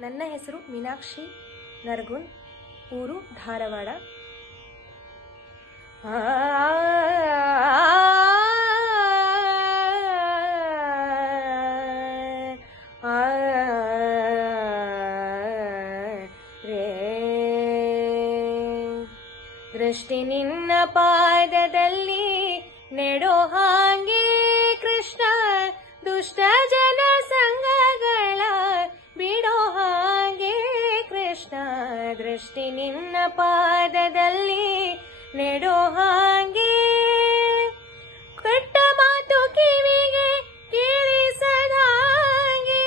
ನನ್ನ ಹೆಸರು ಮೀನಾಕ್ಷಿ ನರಗುನ್ ಊರು ಧಾರವಾಡ. ದೃಷ್ಟಿ ನಿನ್ನ ಪಾದದಲ್ಲಿ ನೆಡೋ ಹಾಗೆ ಕೃಷ್ಣ ದುಷ್ಟ ದೃಷ್ಟಿ ನಿನ್ನ ಪಾದದಲ್ಲಿ ನೆಡೋ ಹಾಗೆ. ಕೆಟ್ಟ ಮಾತು ಕಿವಿಗೆ ಕೇಳಿಸದ ಹಾಗೆ.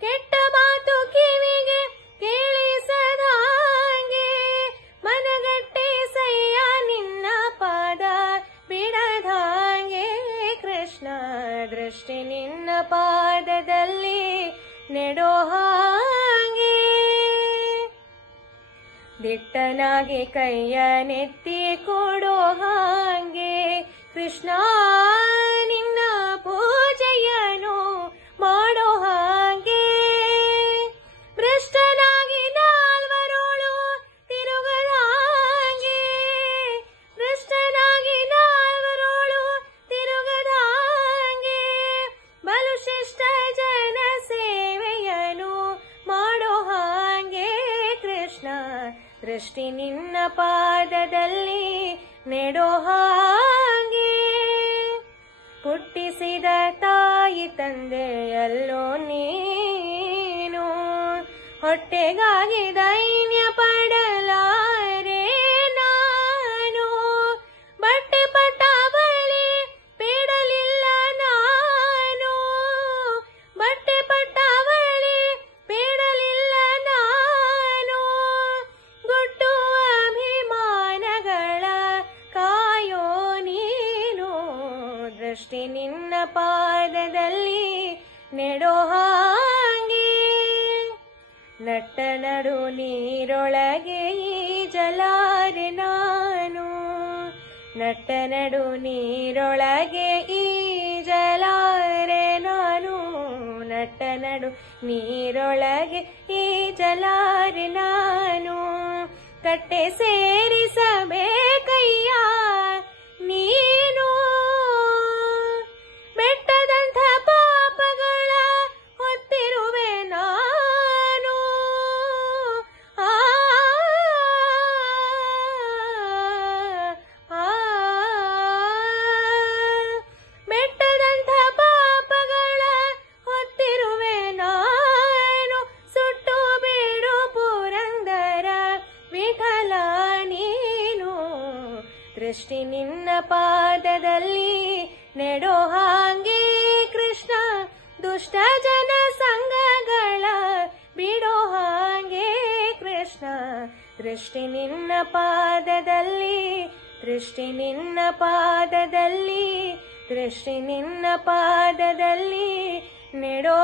ಕೆಟ್ಟ ಮಾತು ಕಿವಿಗೆ ಕೇಳಿಸದ ಹಾಗೆ. ಮನಗಟ್ಟೆ ಸಯ್ಯ ನಿನ್ನ ಪಾದ ಬಿಡದ ಹಾಗೆ. ಕೃಷ್ಣ ದೃಷ್ಟಿ ನಿನ್ನ ಪಾದದಲ್ಲಿ ದಿಟ್ಟನಾಗಿ ಕೈಯ ನೆತ್ತಿ ಕೊಡೋ ಹಾಗೆ ಕೃಷ್ಣ ದೃಷ್ಟಿ ನಿನ್ನ ಪಾದದಲ್ಲಿ ನೆಡೋ ಹಾಗೆ. ಹುಟ್ಟಿಸಿದ ತಾಯಿ ತಂದೆಯಲ್ಲೋ ನೀನು. ಹೊಟ್ಟೆಗಾಗಿ ದೃಷ್ಟಿ ನಿನ್ನ ಪಾದದಲ್ಲಿ ನೆಡೋ ಹಾಗೆ. ನಟ್ಟ ನಡು ನೀರೊಳಗೆ ಈ ಜಲಾರೆ ನಾನು. ನಟ್ಟ ನಡು ನೀರೊಳಗೆ ಈ ಜಲಾರೆ ನಾನು. ನಟ್ಟ ನಡು ನೀರೊಳಗೆ ಈ ಜಲಾರೆ ನಾನು. ಕಟ್ಟೆ ಸೇರಿಸಬೇಕಯ್ಯ. ದೃಷ್ಟಿ ನಿನ್ನ ಪಾದದಲ್ಲಿ ನೆಡೋ ಹಾಗೆ ಕೃಷ್ಣ ದುಷ್ಟ ಜನ ಸಂಘಗಳ ಬಿಡೋ ಹಾಗೆ ಕೃಷ್ಣ. ದೃಷ್ಟಿ ನಿನ್ನ ಪಾದದಲ್ಲಿ ದೃಷ್ಟಿ ನಿನ್ನ ಪಾದದಲ್ಲಿ ದೃಷ್ಟಿ ನಿನ್ನ ಪಾದದಲ್ಲಿ ನೆಡೋ